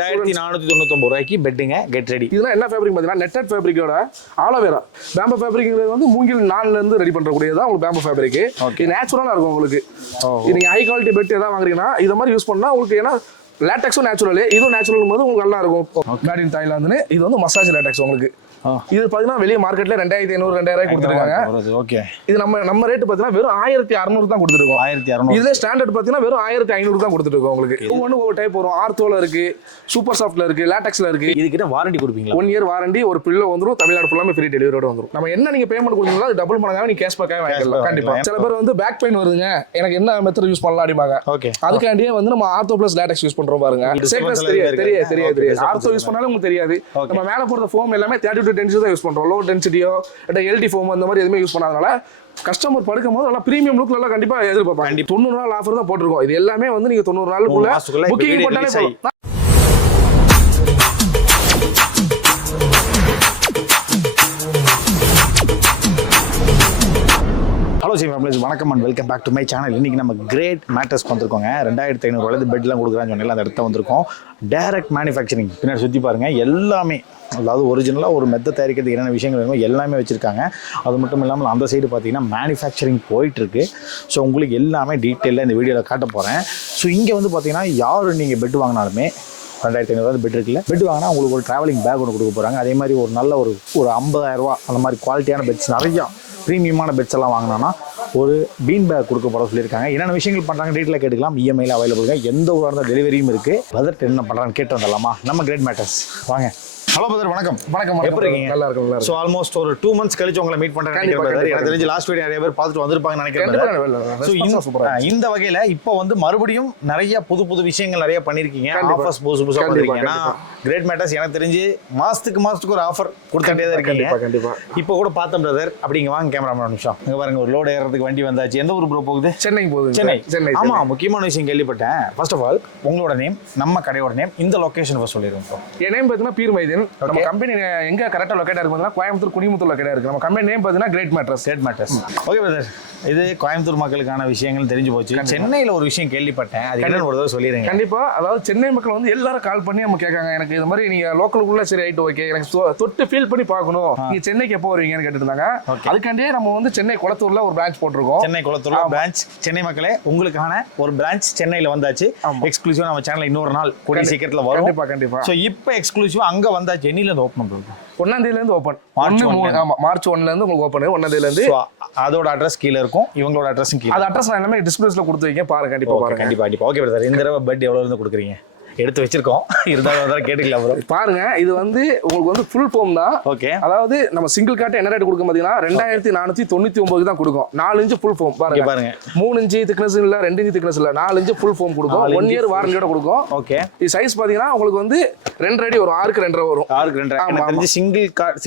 2499 ரூபாய்க்கு பெட்டுங்க get ready. இதெல்லாம் என்ன ஃபேப்ரிக் பார்த்தீங்கன்னா நெட்டட் ஃபேப்ரிக்கோட ஆலோவேரா பேம்போ ஃபேப்ரிக்ங்கிறது வந்து மூங்கில் நாள்ல இருந்து ரெடி பண்றக்கூடியதான் உங்களுக்கு பேம்போ ஃபேப்ரிக். இது நேச்சுரலா இருக்கும் உங்களுக்கு. நீங்க ஹை குவாலிட்டி பெட் ஏதாவது வாங்குறீங்கன்னா இதை மாதிரி யூஸ் பண்ணா உங்களுக்கு ஏன்னா லேட்டெக்ஸும் நேச்சுரல், இதுவும் நேச்சுரல் போது உங்களுக்கு நல்லா இருக்கும். மேட் இன் தாய்லாந்துன்னு இது வந்து மசாஜ் லேட்டெக்ஸ் உங்களுக்கு. இது பாத்தீங்கன்னா வெளிய மார்க்கெட்ல 2500 2000 கொடுத்துருக்காங்க. ஓகே, இது நம்ம ரேட் பாத்தீங்கன்னா வெறும் 1600 தான் கொடுத்துருக்கோம். 1600. இதுல ஸ்டாண்டர்ட் பாத்தீங்கன்னா வெறும் 1500 தான் கொடுத்துருக்கோம் உங்களுக்கு. ஒவ்வொரு டைப் வரும். ஆர்த்தோல இருக்கு, சூப்பர் சாஃப்ட்ல இருக்கு, லேட்டெக்ஸ்ல இருக்கு. இதுக்கிட்ட வாரண்டி கொடுப்பீங்களா? 1 இயர் வாரண்டி. ஒரு பில்லோ வந்துரும். தமிழ்நாடு ஃபுல்லாமே ஃப்ரீ டெலிவரியோட வந்துரும். நம்ம என்ன நீங்க பேமெண்ட் கொடுத்தீங்களோ அது டபுள் மடங்காக நீங்க கேஷ் பேக்காக வாங்கிக்கலாம். கண்டிப்பா. சில பேர் வந்து பேக் பெயின் வருதுங்க, எனக்கு என்ன மெத்தட் யூஸ் பண்ணலாம் அப்படிமாங்க. ஓகே, அதுக்காண்டியே வந்து நம்ம ஆர்த்தோ பிளஸ் லேட்டெக்ஸ் யூஸ் பண்றோம் பாருங்க. தெரியாது ஆர்த்தோ யூஸ் பண்ணாலும் உங்களுக்கு தெரியாது. நம்ம மேல போடுற ஃபோம் எல்லாமே 32 டென்சிட்டி தான் யூஸ் பண்றோம். லோ டென்சிட்டியோ எல்டி ஃபோம் அந்த மாதிரி எதுவுமே யூஸ் பண்ணாதனால கஸ்டமர் படுக்கும் போது நல்லா பிரீமியம் லுக்ல எல்லாம் கண்டிப்பா எதிர்பார்ப்பாங்க. 90 நாள் ஆஃபர் தான் போட்டிருக்கோம். இது எல்லாமே வந்து நீங்க 90 நாளுக்குள்ள புக்கிங் போட்டாலே போதும். ஹலோ சி ஃபேமிலிஸ், வணக்கம் and welcome back to my channel. இன்றைக்கி நம்ம கிரேட் மேட்ரஸ் வந்திருக்கோங்க. 2500 பெட்லாம் கொடுக்குறான்னு சொன்னால அந்த இடத்த வந்திருக்கோம். டைரக்ட் மேனுஃபேக்சரிங் பின்னாடி சுற்றி பாருங்கள். எல்லாமே அதாவது ஒரிஜினலாக ஒரு மெத்தை தயாரிக்கிறதுக்கு என்னென்ன விஷயங்கள் வேணுமோ எல்லாமே வச்சுருக்காங்க. அது மட்டும் இல்லாமல் அந்த சைடு பார்த்தீங்கன்னா மேனுஃபேக்சரிங் போயிட்டுருக்கு. ஸோ உங்களுக்கு எல்லாமே டீட்டெயிலாக இந்த வீடியோவில் காட்ட போகிறேன். ஸோ இங்கே வந்து பார்த்தீங்கன்னா யார் நீங்கள் பெட் வாங்கினாலுமே 2500 பெட் இருக்குல்ல, பெட் வாங்கினா உங்களுக்கு ஒரு ட்ராவலிங் பேக் ஒன்று கொடுக்க போகிறாங்க. அதே மாதிரி ஒரு நல்ல ஒரு 50000 ரூபா அந்த மாதிரி குவாலிட்டியான பெட்ஸ் நிறையா ப்ரீமியமான பெட்ஸ் எல்லாம் வாங்கினோன்னா ஒரு பீன் பேக் கொடுக்க போட சொல்லியிருக்காங்க. என்னென்ன விஷயங்கள் பண்ணுறாங்க டீட்டெயிலாக கேட்டுக்கலாம். இஎம்ஐயில் அவைலபிள், எந்த ஊராக இருந்தால் டெலிவரியும் இருக்குது. பட்ஜெட் என்ன பண்ணுறான்னு கேட்டு வந்துடலாமா? நம்ம கிரேட் மேட்டர்ஸ் வாங்க. ஹலோ பிரதர், வணக்கம். வணக்கம். எப்படி இருக்கீங்க? நல்லா இருக்கும். ஸோ ஆல்மோஸ்ட் ஒரு 2 months கழிச்சு உங்களை மீட் பண்ணுறேன். எனக்கு தெரிஞ்சு லாஸ்ட் வீடியோ நிறைய பேர் பார்த்துட்டு வந்திருப்பாங்கன்னு நினைக்கிறேன். இந்த வகையில் இப்போ வந்து மறுபடியும் நிறைய புது விஷயங்கள் நிறைய பண்ணியிருக்கீங்க. ஆஃபர்ஸ் புதுசாக பண்ணிருக்கீங்க. கிரேட் மேட்டர்ஸ் எனக்கு தெரிஞ்சு மாசத்துக்கு ஒரு ஆஃபர் கொடுத்துட்டே தான் இருக்கீங்க. கண்டிப்பா. இப்போ கூட பார்த்தோம் பிரதர். அப்படிங்க வாங்க கேமராமேன் நிமிஷம். இங்கே பாருங்க, ஒரு லோடு ஏறதுக்கு வண்டி வந்தாச்சு. எந்த ஊர் ப்ரோ போகுது? சென்னை போகுது. சென்னை. ஆமா, முக்கியமான விஷயம் கேள்விப்பட்டேன். ஃபர்ஸ்ட் ஆஃப் ஆல் உங்களோட நேம், நம்ம கடையோட நேம், இந்த லொகேஷன் சொல்லிடுங்க ப்ரோ. என் நேம் பார்த்தீங்கன்னா பீர் மைதீன். நம்ம கம்பெனி எங்க கரெக்டா லொகேட் இருக்குதுன்னா கோயம்புத்தூர் குனிமுத்தூர் லொகேட் இருக்கு. நம்ம கம்பெனி நேம் பார்த்தீங்கன்னா கிரேட் மேட்ரஸ். ஓகே பிரதர், இது கோயம்புத்தூர் மக்களுக்கான விஷயங்கள் தெரிஞ்சு போச்சு. சென்னையில் ஒரு விஷயம் கேள்விப்பட்டேன், அது என்னன்னு ஒரு தடவை சொல்லிடுங்க. கண்டிப்பா. அதாவது சென்னை மக்கள் வந்து எல்லாரும் கால் பண்ணி நம்ம கேட்காங்க, எனக்கு இது மாதிரி நீங்க லோக்கலுக்குள்ள சரி ரைட் ஓகே, எனக்கு தொட்டு ஃபீல் பண்ணி பார்க்கணும், நீங்க சென்னைக்கு எப்போ வருவீங்கன்னு கேட்டு இருந்தாங்க. அதுக்காண்டியே நம்ம வந்து சென்னை குளத்தூர்ல ஒரு பிரான்ச் போட்டிருக்கோம். சென்னை குளத்தூர்ல பிரான்ச். சென்னை மக்களே, உங்களுக்கான ஒரு பிரான்ச் சென்னையில வந்தாச்சு. எக்ஸ்க்ளூசிவா நம்ம சேனல்ல இன்னொரு நாள் கூடிய சீக்கிரத்துல வரும். கண்டிப்பா. சோ இப்போ எக்ஸ்க்ளூசிவா அங்க வந்தாச்சு. என்னையில இருந்து ஓபன் பண்றோம்? 1ஆம் தேதியில ஓபன். மார்ச் 1ல இருந்து உங்களுக்கு ஓபன். 1ஆம் தேதில இருந்து. அதோட அட்ரஸ் கீழ இருக்கும், இவங்களோட அட்ரஸும் கீழ. அது அட்ரஸ் நான் எல்லாமே டிஸ்கிரிப்ஷன்ல கொடுத்து வைக்க பாருங்க. கண்டிப்பா பாருங்க. கண்டிப்பா. ஓகே பிரதர், இந்த தடவை பெட் எவ்வளவு இருந்து கொடுக்குறீங்க? எடுத்து வச்சிருக்கோம், இருந்தாலும் கேட்டுக்கலாம் ப்ரோ. பாருங்க, இது வந்து உங்களுக்கு வந்து ஃபுல் ஃபோம் தான். ஓகே. அதாவது நம்ம சிங்கிள் காட் என்ன ரேட் கொடுக்கும் பாத்தீங்கன்னா 2499 தான் கொடுக்கும். 4 இன்ச் ஃபுல் ஃபோம் பாருங்க. 3 இன்ச் திக்னஸ் இல்ல, 2 இன்ச் திக்னஸ் இல்ல, 4 இன்ச் ஃபுல் ஃபோம் கொடுக்கும். 1 இயர் வாரண்டியோட கொடுக்கும். ஓகே. இது சைஸ் பாத்தீங்கன்னா உங்களுக்கு வந்து 2 அடி வரும். 6க்கு 2 வரும். 6க்கு 2. எனக்கு தெரிஞ்சு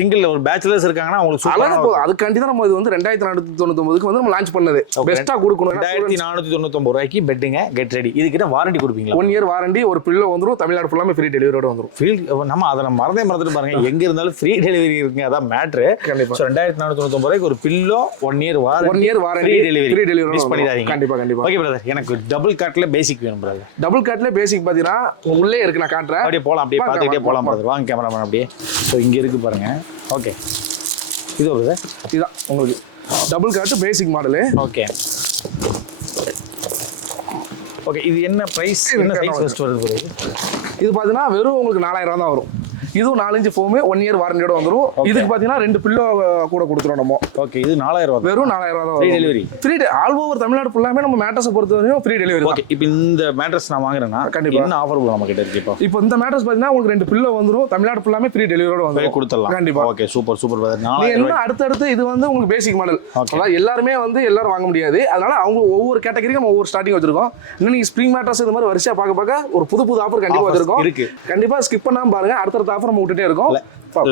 சிங்கிள் ஒரு பேச்சுலர்ஸ் இருக்காங்கன்னா உங்களுக்கு சூப்பரா இருக்கும். அதுக்காண்டி தான் நம்ம இது வந்து 2499க்கு வந்து நம்ம லான்ச் பண்ணது. பெஸ்டா கொடுக்கணும். 2499 ரூபாய்க்கு பெட்டுங்க கெட் ரெடி. இதுக்கிட்ட வாரண்டி கொடுப்பீங்களா? 1 இயர் வாரண்டி. ஒரு பில்லோ வந்துரும். தமிழ்நாடு ஃபுல்லாமே ஃப்ரீ டெலிவரியோட வந்துரும். நம்ம அதை மறந்துட்டு பாருங்க, எங்க இருந்தாலும் ஃப்ரீ டெலிவரி இருக்குங்க. அதான் மேட்ரு. கண்டிப்பா. 2499 ரூபாய்க்கு ஒரு pillow 1 year warranty free delivery miss பண்ணிடாதீங்க. கண்டிப்பா. ஓகே பிரதர், எனக்கு டபுள் காட்ல பேசிக் வேணும் பிரதர். டபுள் காட்ல பேசிக் பாத்தீங்கன்னா உள்ளே இருக்கு, நான் காட்டுறேன். அப்படியே போலாம், அப்படியே பார்த்துக்கிட்டே போலாம் பிரதர். வாங்க கேமராமேன் அப்படியே. ஸோ இங்க இருக்கு பாருங்க. ஓகே, இது பிரதர், இதுதான் உங்களுக்கு டபுள் காட் பேசிக் மாடலு. ஓகே. ஓகே, இது என்ன பிரைஸ், என்ன சைஸ் ஃபர்ஸ்ட் வருது ப்ரோ? இது பாத்தீங்கன்னா வெறும் உங்களுக்கு 4000 தான் வரும். இதுவும் 4 இன்ச் ஃபோம் 1 இயர் வாரண்டியோட வந்துரும். இதுக்கு பாத்தீங்கன்னா 2 பில்லோ கூட கொடுத்துறோம் நம்ம. ஓகே, இது 4000 ரூபாய். வெறும் 4000 தான் free delivery. Free all over Tamil Nadu ஃபுல்லாமே நம்ம மேட்ரஸ் பொறுத்த வரைக்கும் ஃப்ரீ டெலிவரி. ஓகே, இப்போ இந்த மேட்ரஸ் நான் வாங்குறேன்னா கண்டிப்பா என்ன ஆஃபர் நம்ம கிட்ட இருக்கு? இப்போ இந்த மேட்ரஸ் பாத்தீங்கன்னா உங்களுக்கு 2 பில்லோ வந்துரும். தமிழ்நாடு ஃபுல்லாமே ஃப்ரீ டெலிவரியோட வந்துரும். கொடுத்துடலாம். கண்டிப்பா. Okay, super brother. என்ன அடுத்து இது வந்து உங்களுக்கு பேசிக் மாடல். அதாவது எல்லாரும் வந்து எல்லாரும் வாங்க முடியாது. அதனால அவங்க ஒவ்வொரு கேட்டகரிக்கு நம்ம ஒவ்வொரு ஸ்டார்டிங் வச்சிருக்கோம். இன்னும் நீங்க ஸ்ப்ரிங் மேட்ரஸ் இந்த மாதிரி வரிசையா பார்க்க ஒரு புது ஆஃபர் கண்டிப்பா வச்சிருக்கோம். கண்டிப்பா ஸ்கிப் பண்ணாம பாருங்க. அடுத்த ஆஃபர் நம்ம விட்டுட்டே இருக்கோம்.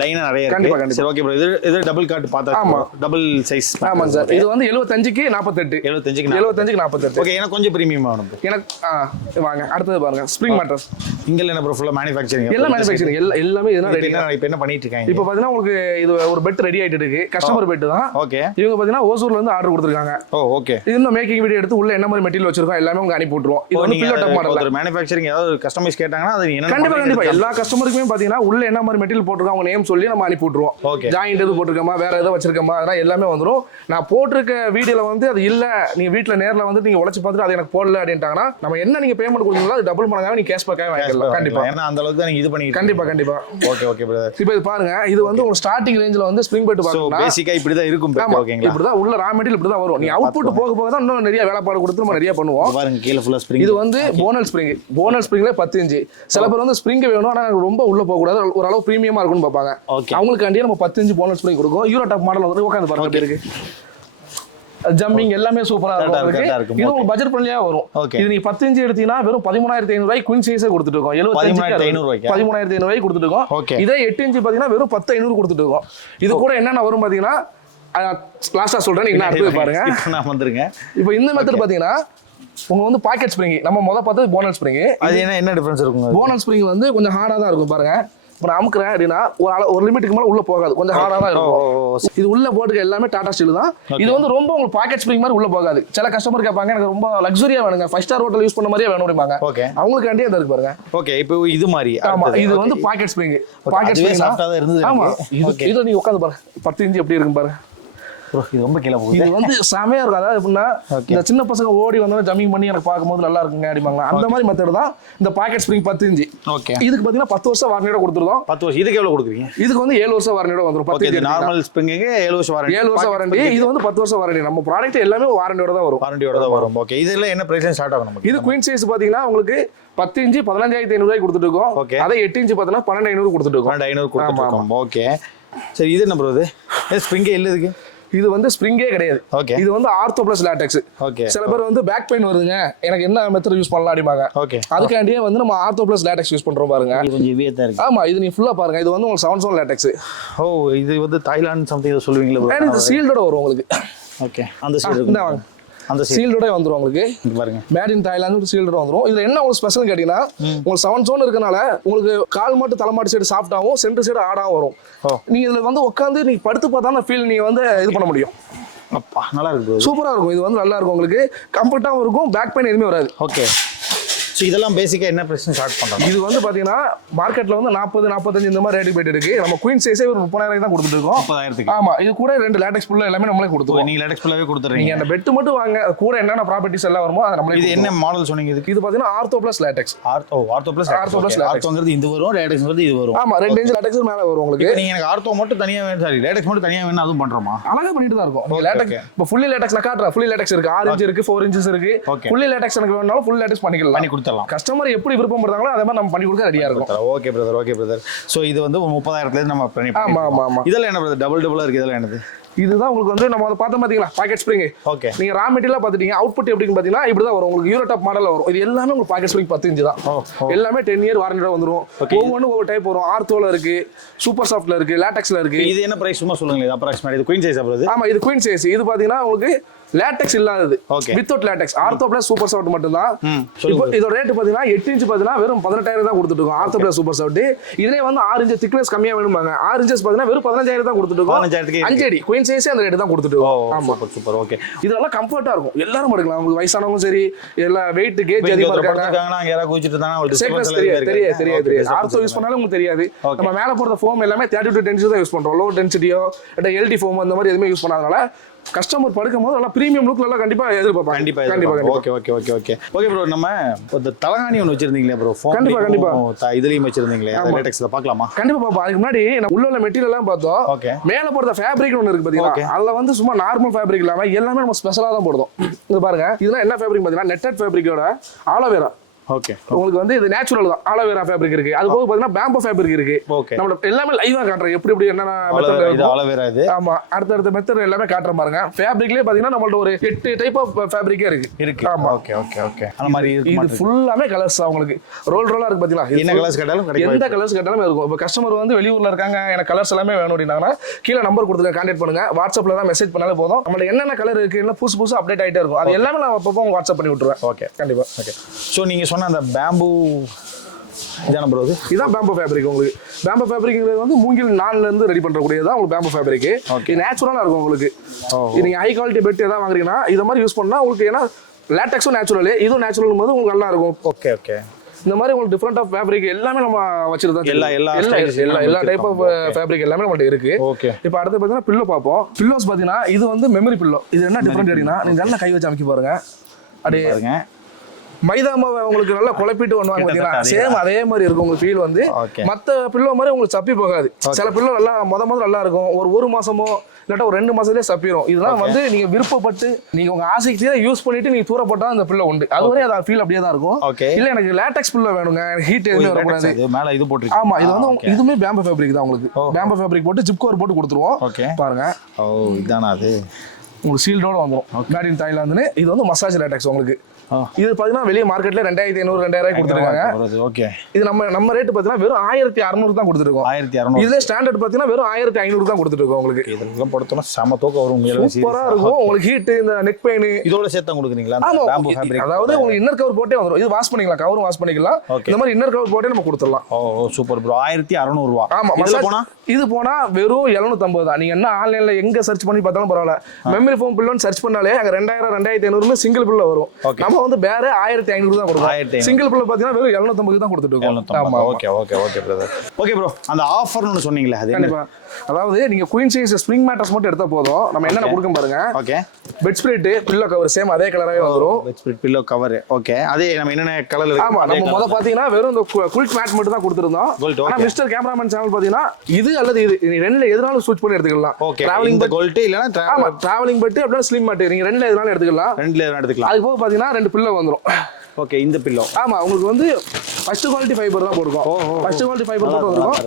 லைன் நிறைய கண்டிப்பா இருக்கு. சரி ஓகே ப்ரோ. இது டபுள் காட் பார்த்தா. ஆமா, டபுள் சைஸ். ஆமா சார். இது வந்து 75க்கு 48. 75க்கு 48. ஓகே. எனக்கு கொஞ்சம் பிரீமியம் ஆகும். எனக்கு வாங்க அடுத்து பாருங்க ஸ்ப்ரிங் மேட்ரஸ். இங்கல என்ன ப்ரோ ஃபுல்லா மேனுஃபேக்சரிங். எல்லாம் மேனுஃபேக்சரிங் எல்லாமே இதெல்லாம் ரெடி. இப்போ என்ன பண்ணிட்டு இருக்காங்க? இப்போ பாத்தீங்கன்னா உங்களுக்கு இது ஒரு பெட் ரெடி ஆயிட்டு இருக்கு. கஸ்டமர் பெட் தான். ஓகே. இவங்க பாத்தீங்கன்னா ஓசூர்ல இருந்து ஆர்டர் கொடுத்திருக்காங்க. ஓ ஓகே. இது இன்னும் மேக்கிங் வீடியோ எடுத்து உள்ள என்ன மாதிரி மெட்டீரியல் வச்சிருக்கோம் எல்லாமே உங்களுக்கு அனுப்பி விட்டுருவோம். இது வந்து பில்லோ டாப் மாடல். ஒரு மேனுஃபேக்சரிங் ஏதாவது கஸ்டமைஸ் கேட்டாங்கன்னா அது என்ன? கண்டிப்பா எல்லா கஸ்டமருக்குமே பாத்தீங்கன்னா உள்ள என்ன மாதிரி மெட்டீரியல் போட்டுருக்காங்க அவங்க நேம் சொல்லி நம்ம அனுப்பி விட்டுருவோம். ஓகே. ஜாயிண்ட் எது போட்டுருக்கமா வேற ஏதோ வச்சிருக்கமா அதெல்லாம் எல்லாமே வந்துரும். நான் போட்டிருக்க வீடியோல வந்து அது இல்ல நீங்க வீட்ல நேர்ல வந்து நீங்க உழைச்சு பார்த்துட்டு அது எனக்கு போடல அப்படின்ட்டாங்கன்னா நம்ம என்ன நீங்க பேமெண்ட் கொடுத்தீங்களோ அது டபுள் மடங்காக நீங்க கேஷ் பேக்காக வாங்கிக்கலாம். கண்டிப்பா. ஏன்னா அந்த அளவுக்கு தான் நீங்க இது பண்ணி. கண்டிப்பா. Okay okay brother. இப்போ இது பாருங்க இது வந்து ஒரு ஸ்டார்டிங் ரேஞ்சில வந்து ஸ்ப்ரிங் பெட் பாத்தீங்கன்னா பேசிக்கா இப்படி தான் இருக்கும். ஓகேங்களா? இப்படி தான் உள்ள ரா மெட்டீரியல் இப்படி தான் வரும். நீ அவுட்புட் போக போக தான் இன்னும் நிறைய வேலைப்பாடு கொடுத்து நம்ம நிறைய பண்ணுவோம். பாருங்க கீழ ஃபுல்லா ஸ்ப்ரிங். இது வந்து போனல் ஸ்ப்ரிங்ல 10 இன்ச். சில பேர் வந்து ஸ்ப்ரிங் வேணும் ஆனா ரொம்ப உள்ள போக கூடாது ஒரு அளவு பிரீமியமா இருக்கும்னு பாப்பாங்க. அவங்களுக்காண்டியே நம்ம 10 இன்ச் போனல் ஸ்ப்ரிங் கொடுக்கும். யூரோ டாப் மாடல் வந்து உட்கார்ந்து பாருங்க எப்படி இருக்கு. ஜம்பிங் எல்லாமே சூப்பரா இருக்கும். இது உங்களுக்கு பட்ஜெட் ஃப்ரெண்ட்லியா வரும். இது நீ 10 இன்ச் எடுத்தீங்கன்னா வெறும் 13500 ரூபாய்க்கு குயின் சைஸே கொடுத்துட்டு இருக்கோம். 13500 ரூபாய்க்கு கொடுத்துட்டு இருக்கோம். இதே 8 இன்ச் பாத்தீங்கன்னா வெறும் 10500 கொடுத்துட்டு இருக்கோம். இது கூட என்னென்ன வரும் பாத்தீங்கன்னா லாஸ்டா சொல்றேன் நீங்க அடுத்து பாருங்க. நான் வந்துருங்க. இப்போ இந்த மெத்தட் பாத்தீங்கன்னா உங்க வந்து பாக்கெட் ஸ்ப்ரிங் நம்ம பார்த்தது போனல் ஸ்ப்ரிங். அது என்ன டிஃபரன்ஸ் இருக்கும்? போனல் ஸ்ப்ரிங் வந்து கொஞ்சம் ஹார்டா தான் இருக்கும் பாருங்க. இப்போ நான் அமுக்குறேன் அப்படின்னா ஒரு லிமிட்டுக்கு மேலே உள்ள போகாது. கொஞ்சம் ஹார்டாக தான் இருக்கும். இது உள்ள போட்டுக்க எல்லாமே டாடா ஸ்டீல் தான். இது வந்து ரொம்ப உங்களுக்கு பாக்கெட் ஸ்ப்ரிங் மாதிரி உள்ள போகாது. சில கஸ்டமர் கேட்பாங்க எனக்கு ரொம்ப லக்ஸரியா வேணுங்க 5 ஸ்டார் ஹோட்டல் யூஸ் பண்ண மாதிரியே வேணும் அப்படிம்பாங்க. அவங்களுக்காண்டியே அது இருக்கு பாருங்க. ஓகே. இப்போ இது மாதிரி. ஆமா இது வந்து பாக்கெட் ஸ்ப்ரிங். பாக்கெட் ஸ்ப்ரிங் சாஃப்ட்டா தான் இருந்தது. ஆமா இது நீ உட்கார்ந்து பாருங்க 10 இன்ச் எப்படி இருக்கும் பாருங்க. இது ரொம்ப கீழே போகுது. இது வந்து செமையா இருக்கும். அதாவது எப்படின்னா இந்த சின்ன பசங்க ஓடி வந்தா ஜம்பிங் பண்ணி எனக்கு பார்க்கும்போது நல்லா இருக்குங்க அப்படிம்பாங்க. அந்த மாதிரி மெத்தட் தான் இந்த பாக்கெட் ஸ்ப்ரிங் 10 இன்ச். ஓகே. இதுக்கு பாத்தீங்கன்னா 10 வருஷம் வாரண்டியோட கொடுத்துருவோம். 10 வருஷம். இதுக்கு எவ்வளவு கொடுக்குறீங்க? இதுக்கு வந்து 7 வருஷம் வாரண்டியோட வந்துரும். 10 இன்ச் நார்மல் ஸ்ப்ரிங்க்கு 7 வருஷம் வாரண்டி. 7 வருஷம் வாரண்டி. இது வந்து 10 வருஷம் வாரண்டி. நம்ம ப்ராடக்ட் எல்லாமே வாரண்டியோட தான் வரும். வாரண்டியோட தான் வரும். ஓகே. இதெல்லாம் என்ன பிரைஸ் ஸ்டார்ட் ஆகும் நமக்கு? இது குயின் சைஸ் பாத்தீங்கன்னா உங்களுக்கு 10 இன்ச் 15500 ரூபாய்க்கு கொடுத்துட்டு இருக்கோம். அதே 8 இன்ச் பாத்தீங்கன்னா 12500 கொடுத்துட்டு இருக்கோம். 12500 கொடுத்துட்டு இருக்கோம். ஓகே. சரி இது என்ன ப்ரோ இது? ஸ்ப்ரிங்கே இல்ல இதுக்கு. இது வந்து ஸ்ப்ரிங்கே கிடையாது. இது வந்து ஆர்த்தோ பிளஸ் லாடெக்ஸ். சில பேர் வந்து பேக் பெயின் வருதுங்க எனக்கு என்ன மெத்தட் யூஸ் பண்ணலாம் அப்படிமாங்க. அதுக்காண்டியே வந்து நம்ம ஆர்த்தோ பிளஸ் லாடெக்ஸ் யூஸ் பண்றோம் பாருங்க. கொஞ்சம் ஹெவியா தான் இருக்கு. ஆமா இது நீ ஃபுல்லா பாருங்க. இது வந்து உங்களுக்கு 7 ஜோன் லாடெக்ஸ். ஓ இது வந்து தாய்லாந்து சம்திங் சொல்லுவீங்களா ப்ரோ? இது சீல்டோட வரும் உங்களுக்கு. ஓகே. அந்த சீல்டு வாங்க. அந்த சீல்டோட வந்துரும் உங்களுக்கு. பாருங்க மேட் இன் தாய்லாந்து சீல்டோட வந்துரும். இதுல என்ன உங்களுக்கு ஸ்பெஷல் கேட்டீங்கன்னா உங்களுக்கு 7 ஜோன் இருக்கனால உங்களுக்கு கால் மாட்டு தலைமாட்டு சைடு சாஃப்ட்டாவும் சென்டர் சைடு ஆடாவும் வரும். நீங்க இதுல வந்து உட்காந்து நீங்க படுத்து பார்த்தா அந்த ஃபீல் நீங்க வந்து இது பண்ண முடியும். அப்பா நல்லா இருக்கு. சூப்பரா இருக்கும். இது வந்து நல்லா இருக்கும் உங்களுக்கு கம்ஃபர்ட்டாவும் இருக்கும். பேக் பெயின் எதுவுமே வராது. ஓகே. ஸோ இதெல்லாம் பேசிக்காக என்ன பிரச்சனை ஸ்டார்ட் பண்ணுறோம்? இது வந்து பார்த்தீங்கன்னா மார்க்கெட்டில் வந்து 40, 45 இந்த மாதிரி ரேட்டு போயிட்டு இருக்கு. நம்ம குயின் சைஸே ஒரு 30,000 தான் கொடுத்துட்டு இருக்கோம். 30,000. ஆமா இது கூட 2 லேட்டெக்ஸ் ஃபுல்லாக எல்லாமே நம்மளே கொடுத்துருவோம். நீங்கள் லேட்டெக்ஸ் ஃபுல்லாகவே கொடுத்துறீங்க. நீங்கள் அந்த பெட் மட்டும் வாங்க கூட என்னென்ன ப்ராப்பர்ட்டிஸ் எல்லாம் வருமோ அதை நம்மளே. இது என்ன மாடல் சொன்னீங்க? இது பார்த்தீங்கன்னா ortho plus latex. Ortho plus ஆர்த்தோங்கிறது இது வரும், லேட்டெக்ஸ்ங்கிறது இது வரும். ஆமா 2 இன்ச் லேட்டெக்ஸ் மேலே வரும் உங்களுக்கு. நீங்கள் எனக்கு ஆர்த்தோ மட்டும் தனியாக வேணும், சாரி லேட்டெக்ஸ் மட்டும் தனியாக வேணும், அதுவும் பண்ணுறோமா? அழகாக பண்ணிட்டு தான் இருக்கும். லேட்டெக்ஸ் இப்போ ஃபுல்லி லேட்டெக்ஸ் நான் காட்டுறேன். ஃபுல்லி லேட்டெக்ஸ் இருக்கு. 6 இன்ச் இருக்கு, 4 இன்ச்சஸ் இருக்கு. ஃபுல்லி லேட்டெக்ஸ் எனக்கு வேணும்னாலும் ஃபுல் லேட்டெக்ஸ் பண்ணிக்கலாம், பண்ணி கொடுத்துடலாம். கஸ்டமர் எப்படி விருப்பம் பண்றாங்களோ அதே மாதிரி நம்ம பண்ணி கொடுக்க ரெடியா இருக்கும். Okay brother, okay brother. So இது வந்து 30,000ல இருந்து நம்ம பண்ணி. ஆமா ஆமா ஆமா. இதெல்லாம் என்ன பிரதர் டபுளா இருக்கு? இதெல்லாம் என்னது? இதுதான் உங்களுக்கு வந்து நம்ம அதை பார்த்தோம் பாத்தீங்களா பாக்கெட் ஸ்ப்ரிங். ஓகே. நீங்க ரா மெட்டீரியலா பாத்துட்டீங்க. அவுட்புட் எப்படின்னு பாத்தீங்கன்னா இப்படி தான் வரும் உங்களுக்கு. யூரோ டாப் மாடல்ல வரும். இது எல்லாமே உங்களுக்கு பாக்கெட் ஸ்ப்ரிங் 10 இன்ச் தான். எல்லாமே 10 இயர் வாரண்டியோட வந்துரும். ஒவ்வொன்றும் ஒவ்வொரு டைப் வரும். ஆர்த்தோல இருக்கு, சூப்பர் சாஃப்ட்ல இருக்கு, லேட்டெக்ஸ்ல இருக்கு. இது என்ன பிரைஸ் சும்மா சொல்லுங்க அப்ராக்ஸிமேட். இது குயின் சைஸ் ஆகுது. ஆமா இது குயின் சைஸ். இது பாத்தீங்கன்னா உங்களுக்கு லேட்டெக்ஸ் இல்லாதது. Without LaTeX. Ortho plus super soft மட்டும் தான். இப்போ இதோட ரேட் பாத்தீங்கன்னா 8 இன்ச் பாத்தீங்கன்னா வெறும் 18,000 தான் கொடுத்துட்டு இருக்கோம். Ortho plus super soft. இதுலயே வந்து 6 இன்ச் திக்னஸ் கம்மியா வேணும்பாங்க. 6 இன்ச்சஸ் பாத்தீங்கன்னா வெறும் 15,000 தான் கொடுத்துட்டு இருக்கோம். 5 அடி குயின் சைஸ் அந்த ரேட் தான் கொடுத்துட்டு இருக்கோம். ஆமா சூப்பர். ஓகே. இதெல்லாம் கம்ஃபர்ட்டா இருக்கும். எல்லாரும் எடுக்கலாம். உங்களுக்கு வயசானவங்க சரி, எல்லா வெயிட் கேஜ் அதிகமா இருக்காங்க. அங்க யாரா குச்சிட்டு இருந்தாங்க உங்களுக்கு தெரியாது. ஆர்த்தோ யூஸ் பண்ணாலும் உங்களுக்கு தெரியாது. நம்ம மேல போற ஃபோம் எல்லாமே 32 டென்சிட்டி தான் யூஸ் பண்றோம். லோ டென்சிட்டியோ இல்ல எல்டி ஃபோம் அந்த மாதிரி எதுவுமே யூஸ் பண்ணாதனால கஸ்டமர் படுக்கும் போது நல்லா பிரீமியம் லுக்ல எல்லாம் கண்டிப்பா எதிர்பார்ப்பாங்க. கண்டிப்பா. Okay okay okay okay okay bro. நம்ம இந்த தலகாணி ஒன்னு வச்சிருந்தீங்களே ப்ரோ, கண்டிப்பா இதுலயும் வச்சிருந்தீங்களே, அந்த லேட்டெக்ஸ்ல பார்க்கலாமா? கண்டிப்பா பாப்பா. அதுக்கு முன்னாடி நம்ம உள்ள மெட்டீரியல் எல்லாம் பார்த்தோம். ஓகே. மேல போடுற ஃபேப்ரிக் ஒன்னு இருக்கு பாத்தீங்களா? அதுல வந்து சும்மா நார்மல் ஃபேப்ரிக் இல்லாம எல்லாமே நம்ம ஸ்பெஷலா தான் போடுறோம். இது பாருங்க. இதெல்லாம் என்ன ஃபேப்ரிக் பாத்தீங்கன்னா நெட்டட் ஃபேப்ரிக்கோட ஆலோவேரா. ஓகே. உங்களுக்கு வந்து இது நேச்சுரல் தான், ஆலோவேரா ஃபேப்ரிக் இருக்கு. அது போக பாத்தீங்கன்னா பேம்போ ஃபேப்ரிக் இருக்கு. ஓகே. நம்ம எல்லாமே லைவா காட்டுறோம், எப்படி என்னென்ன மெத்தட் இது ஆலோவேரா இது. ஆமா, அடுத்த மெத்தட் எல்லாமே காட்டுறோம் பாருங்க. ஃபேப்ரிக்லயே பாத்தீங்கன்னா நம்மள்ட்ட ஒரு 8 டைப் ஆஃப் ஃபேப்ரிக்கே இருக்கு. ஆமா. Okay okay okay. அந்த மாதிரி இது ஃபுல்லாமே கலர்ஸ் உங்களுக்கு ரோலா இருக்கு பாத்தீங்களா? என்ன கலர்ஸ் கேட்டாலும் கிடைக்கும், எந்த கலர்ஸ் கேட்டாலும் இருக்கும். இப்போ கஸ்டமர் வந்து வெளியூர்ல இருக்காங்க, எனக்கு கலர்ஸ் எல்லாமே வேணும் அப்படின்னா கீழே நம்பர் கொடுத்துருங்க, கான்டாக்ட் பண்ணுங்க. வாட்ஸ்அப்ல தான் மெசேஜ் பண்ணாலே போதும். நம்மள்ட்ட என்னென்ன கலர் இருக்கு, என்ன புதுசு அப்டேட் ஆயிட்டே இருக்கும். அது எல்லாமே நான் அப்பப்போ வாட்ஸ்அப் பண்ணி விட்டுருவேன். ஓகே, கண்டிப்பா. ஓகே. ஸோ நீங்க சொன்ன அந்த பேம்பு இதான ப்ரோ, இதான் பேம்போ ஃபேப்ரிக். உங்களுக்கு பேம்போ ஃபேப்ரிக்ங்கிறது வந்து மூங்கில் நாள்ல இருந்து ரெடி பண்றக்கூடியதான் உங்களுக்கு பேம்போ ஃபேப்ரிக். இது நேச்சுரலா இருக்கும் உங்களுக்கு. நீங்க ஹை குவாலிட்டி பெட் ஏதாவது வாங்குறீங்கன்னா இத மாதிரி யூஸ் பண்ணா உங்களுக்கு, ஏன்னா லேட்டெக்ஸும் நேச்சுரல், இதுவும் நேச்சுரல் போது உங்களுக்கு நல்லா இருக்கும். Okay okay. இந்த மாதிரி உங்களுக்கு டிஃபரெண்ட் ஆஃப் ஃபேப்ரிக் எல்லாமே நம்ம வச்சிருக்கோம். எல்லா டைப் ஆஃப் ஃபேப்ரிக் எல்லாமே நம்மள்ட்ட இருக்கு. ஓகே. இப்போ அடுத்து பார்த்தீங்கன்னா பில்லோ பார்ப்போம். பில்லோஸ் பார்த்தீங்கன்னா இது வந்து மெமரி பில்லோ. இது என்ன டிஃபரெண்ட் அப்படின்னா, நீங்க நல்லா கை வச்சு அமைக்க பாருங்க. அப்படியே பாருங்க, மைதா மாவை உங்களுக்கு நல்லா குழப்பிட்டு பண்ணுவாங்க பார்த்தீங்கன்னா, சேம் அதே மாதிரி இருக்கும் உங்களுக்கு ஃபீல் வந்து. மற்ற பில்லோ மாதிரி உங்களுக்கு சப்பி போகாது. சில பில்லோ நல்லா முதல்ல நல்லா இருக்கும், ஒரு மாசமோ இல்லாட்டா ஒரு 2 மாசத்துலேயே சப்பிடும். இதெல்லாம் வந்து நீங்க விருப்பப்பட்டு நீங்க உங்க ஆசைக்கு யூஸ் பண்ணிட்டு நீங்க தூரப்பட்டா அந்த பில்லோ உண்டு. அதுவரை அது ஃபீல் அப்படியே தான் இருக்கும். இல்ல எனக்கு லேட்டெக்ஸ் பில்லோ வேணுங்க, ஹீட் எதுவுமே வரக்கூடாது, மேல இது போட்டு. ஆமா, இது வந்து இதுவுமே பேம்போ ஃபேப்ரிக் தான் உங்களுக்கு. பேம்போ ஃபேப்ரிக் போட்டு ஜிப் கவர் போட்டு கொடுத்துருவோம். பாருங்க. ஓ, இதானா அது? உங்களுக்கு சீல்டோட வந்துடும், மேட் இன் தாய்லாந்துன்னு. இது வந்து மசாஜ் லேட்டெக்ஸ் உங்களுக்கு. இது பாத்தீங்கன்னா வெளிய மார்க்கெட்ல 2500 2000 கொடுத்துருக்காங்க. ஓகே. இது நம்ம ரேட் பாத்தீங்கன்னா வெறும் 1600 தான் கொடுத்துருக்கோம். 1600. இதுல ஸ்டாண்டர்ட் பாத்தீங்கன்னா வெறும் 1500 தான் கொடுத்துருக்கோம் உங்களுக்கு. இதெல்லாம் போடுறோம்னா சம தூக்கம் வரும், உண்மையிலேயே சூப்பரா இருக்கும். உங்களுக்கு ஹீட், இந்த நெக் பெயின் இதோட சேர்த்து கொடுக்குறீங்களா? பேம்போ ஃபேப்ரிக். அதாவது உங்களுக்கு இன்னர் கவர் போட்டே வந்துரும். இது வாஷ் பண்ணிக்கலாம், கவரும் வாஷ் பண்ணிக்கலாம். இந்த மாதிரி இன்னர் கவர் போட்டே நம்ம கொடுத்துடலாம். ஓ சூப்பர் ப்ரோ. 1600 ரூபாய். ஆமா. இது போனா வெறும் 750 தான். நீங்க என்ன ஆன்லைன்ல எங்க சர்ச் பண்ணி பார்த்தாலும் பரவாயில்ல, மெமரி ஃபோம் பில்லோன்னு சர்ச் பண்ணாலே அங்க 2000 2500 சிங்கிள் பில்ல வரும். நம்ம வந்து வேற 1500 தான் கொடுப்போம். சிங்கிள் பில்ல பாத்தீங்கன்னா வெறும் 750 தான் கொடுத்துட்டு இருக்கோம். ஆமா. Okay okay okay brother. Okay bro, அந்த ஆஃபர்னு சொன்னீங்களே அது கண்டிப்பா. அதாவது நீங்க குயின் சைஸ் ஸ்ப்ரிங் மேட்ரஸ் மட்டும் எடுத்தா போதும். நம்ம என்னென்ன கொடுக்கும் பாருங்க. Okay. Bedspread, pillow cover same அதே கலராவே வந்துரும். Bedspread, pillow cover. Okay. அதே நம்ம என்னென்ன கலர்ல இருக்கு? ஆமா, நம்ம முத பாத்தீங்கன்னா வெறும் இந்த குயிக் மேட் மட்டும் தான் கொடுத்திருந்தோம். ஆனா மிஸ்டர் கேமராமேன் சேனல் பாத்தீங்கன்னா இது அல்லது இது, நீ ரெண்டுல எதுனாலும் ஸ்விட்ச் பண்ணி எடுத்துக்கலாம். டிராவலிங் பெட் கோல்ட் இல்லனா ஆமா, டிராவலிங் பெட் அப்படியே ஸ்லிம் மேட், நீங்க ரெண்டுல எதுனாலும் எடுத்துக்கலாம். அது போக பாத்தீங்கன்னா 2 பில்லோ வந்துரும். ஓகே. இந்த பில்லோ ஆமா உங்களுக்கு வந்து ஃபர்ஸ்ட் குவாலிட்டி ஃபைபர் தான் போடுறோம். ஃபர்ஸ்ட் குவாலிட்டி ஃபைபர் போட்டு வந்துரும்.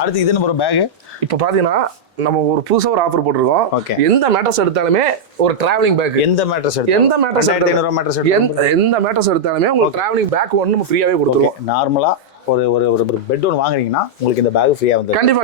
அடுத்து இது என்ன பேக்? இப்போ பாத்தீங்கன்னா நம்ம ஒரு புதுசா ஒரு ஆஃபர் போட்டுருக்கோம். எந்த மேட்ரஸ் எடுத்தாலுமே ஒரு டிராவலிங் பேக். எந்த மேட்ரஸ் எடுத்தாலுமே உங்களுக்கு டிராவலிங் பேக் ஒன்னு நம்ம ஃப்ரீயாவே கொடுத்துருவோம். நார்மலா ஒரு பெட் ஒன்று வாங்குறீங்கன்னா உங்களுக்கு இந்த பேக் ஃப்ரீயா வந்து கண்டிப்பா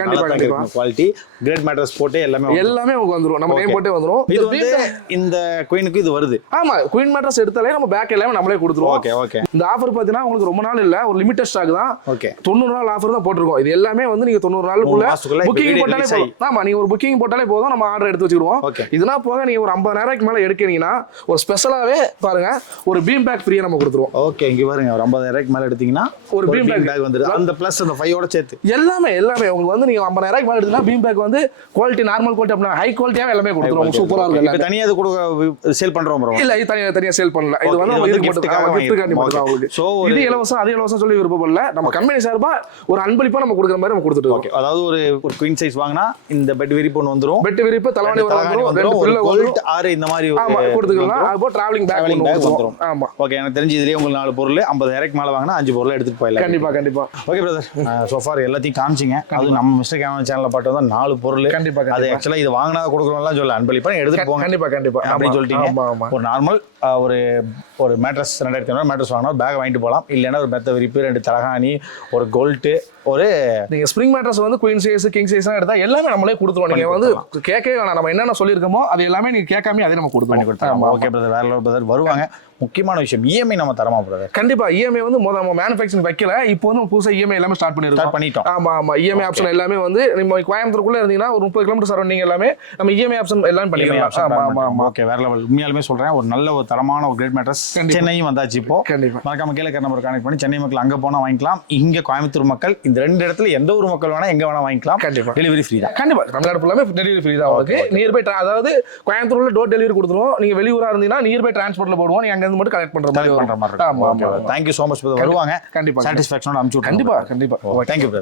கண்டிப்பா குவாலிட்டி கிரேட் மேட்ரஸ் போட்டு எல்லாமே உங்களுக்கு வந்துரும். நம்ம நேம் போட்டே வந்துரும். இது வந்து இந்த குயினுக்கு இது வருது. ஆமா, குயின் மேட்ரஸ் எடுத்தாலே நம்ம பேக் எல்லாமே நம்மளே கொடுத்துருவோம். Okay okay. இந்த ஆஃபர் பாத்தீங்கன்னா உங்களுக்கு ரொம்ப நாள் இல்ல, ஒரு லிமிட்டட் ஸ்டாக் தான். ஓகே. 90 நாள் ஆஃபர் தான் போட்டுருக்கோம். இது எல்லாமே வந்து நீங்க 90 நாளுக்குள்ள புக்கிங் போட்டாலே போதும். ஆமா, நீங்க ஒரு புக்கிங் போட்டாலே போதும், நம்ம ஆர்டர் எடுத்து வச்சிடுவோம். இதனா போக நீங்க ஒரு 50,000க்கு மேல எடுக்கிறீங்கன்னா ஒரு ஸ்பெஷலாவே பாருங்க ஒரு பீம் பேக் ஃப்ரீயா நம்ம கொடுத்துருவோம். ஓகே. இங்க பாருங்க, ஒரு 50,000க்கு மேல எடுத்தீங்கன்னா ஒரு பீம் பேக் வந்துருது. அந்த பிளஸ் அந்த 5 ஓட சேர்த்து எல்லாமே உங்களுக்கு வந்து நீங்க 50,000க்கு மேல எடுத்தீங்கன்னா பீம் பேக் வந்து குவாலிட்டி நார்மல் குவாலிட்டி அப்படினா ஹை குவாலிட்டியாவே எல்லாமே கொடுத்துருவோம். சூப்பரா இருக்கும். இப்போ தனியா இது கூட சேல் பண்றோம் bro? இல்ல, இது தனியா சேல் பண்ணல. இது வந்து நம்ம இதுக்கு மட்டும் கிஃப்ட்காண்டி மட்டும் தான் உங்களுக்கு. சோ இது இலவசம் அது இலவசம் சொல்லி விருப்பப்படல. நம்ம கம்பெனி சார்பா ஒரு அன்பளிப்பா நம்ம கொடுக்குற மாதிரி நம்ம கொடுத்துட்டு இருக்கோம். ஓகே. அதாவது ஒரு குயின் சைஸ் வாங்குனா இந்த பெட் விரிப்பு ஒன்னு வந்துரும். பெட் விரிப்பு தலவாணி வந்துரும். ரெண்டு பில்லோ கோல்ட் 6 இந்த மாதிரி ஆமா கொடுத்துக்கலாம். அதுபோ டிராவலிங் பேக் வந்துரும். ஆமா. ஓகே. எனக்கு தெரிஞ்சு இதுலயே உங்களுக்கு 4 பொருள் 50,000க்கு மேல வாங்குனா 5 பொருள் எடுத்துட்டு போயிடலாம். கண்டிப்பா கண்டிப்பா. ஓகே பிரதர், சோ ஃபார் எல்லாத்தையும் காமிச்சிங்க. அது நம்ம மிஸ்டர் கேமரா சேனல்ல பாட்டு வந்து 4 பொருள். கண்டிப்பா. அது ஆக்சுவலா இது வாங்குனா கொடுக்குறோம்லாம் சொல்ல அன்பளிப்பா எடுத்துட்டு போங்க. கண்டிப்பா கண்டிப்பா அப்படி சொல்லிட்டீங்க. ஒரு நார்மல் ஒரு மேட்ரஸ் 2500 மேட்ரஸ் வாங்கினா பேக் வாங்கிட்டு போகலாம். இல்லைன்னா ஒரு மெத்த விரிப்பு, 2 தலகாணி, ஒரு கோல்ட்டு, ஒரு நீங்க ஸ்ப்ரிங் மேட்ரஸ் வந்து குயின் சைஸ் கிங் சைஸ் எடுத்தா எல்லாமே நம்மளே கொடுத்துருவோம். நீங்க வந்து கேட்கவே வேணாம், நம்ம என்னென்ன சொல்லியிருக்கோமோ அது எல்லாமே நீங்க கேட்காம அதே நம்ம கொடுத்துருவோம். ஓகே பிரதர், வேற லெவல் பிரதர். வருவாங்க. முக்கியமான விஷயம் இஎம்ஐ நம்ம தரமா பிரதர்? கண்டிப்பா. இஎம்ஐ வந்து நம்ம மேனுஃபேக்சரிங் வைக்கல, இப்போ வந்து புதுசா இஎம்ஐ எல்லாமே ஸ்டார்ட் பண்ணிட்டோம். ஆமா ஆமா. இஎம்ஐ ஆப்ஷன் எல்லாமே வந்து நம்ம கோயம்புத்தூருக்குள்ள இருந்தீங்கன்னா ஒரு 30 கிலோமீட்டர் சரௌண்டிங் எல்லாமே நம்ம இஎம்ஐ ஆப்ஷன் எல்லாம் பண்ணிக்கலாம். ஆமா ஆமா ஆமா. ஓகே, வேற லெவல். உண்மையாலுமே சொல்றேன், ஒரு நல்ல ஒரு தரமான ஒரு கிரேட் மேட்ரஸ் சென்னையும் வந்தாச்சு. இப்போ கண்டிப்பா மறக்காம கீழே நம்பர் கனெக்ட் பண்ணி சென்னை மக்கள் அங்க போனா வாங்கிக்கலாம். இங்க கோயம்புத்தூர் மக்கள் இந்த 2 இடத்துல எந்த ஒரு மக்கள் வேணா எங்க வேணா வாங்கிக்கலாம். கண்டிப்பா டெலிவரி ஃப்ரீ தான். கண்டிப்பா தமிழ்நாடு ஃபுல்லாமே டெலிவரி ஃப்ரீ தான். உங்களுக்கு நியர் பை, அதாவது கோயம்புத்தூர்ல டோர் டெலிவரி கொடுத்துருவோம். நீங்க வெளியூரா இருந்தீங்கன்னா நியர் பை டிரான்ஸ்போர்ட்ல போடுவோம். நீங்க அங்க இருந்து மட்டும் கலெக்ட் பண்ற மாதிரி இருக்கும். ஆமா. Thank you so much. வருவாங்க. கண்டிப்பா சாட்டிஸ்ஃபேக்ஷனோட அனுப்பிச்சு. கண்டிப்பா கண்டிப்பா. Thank you.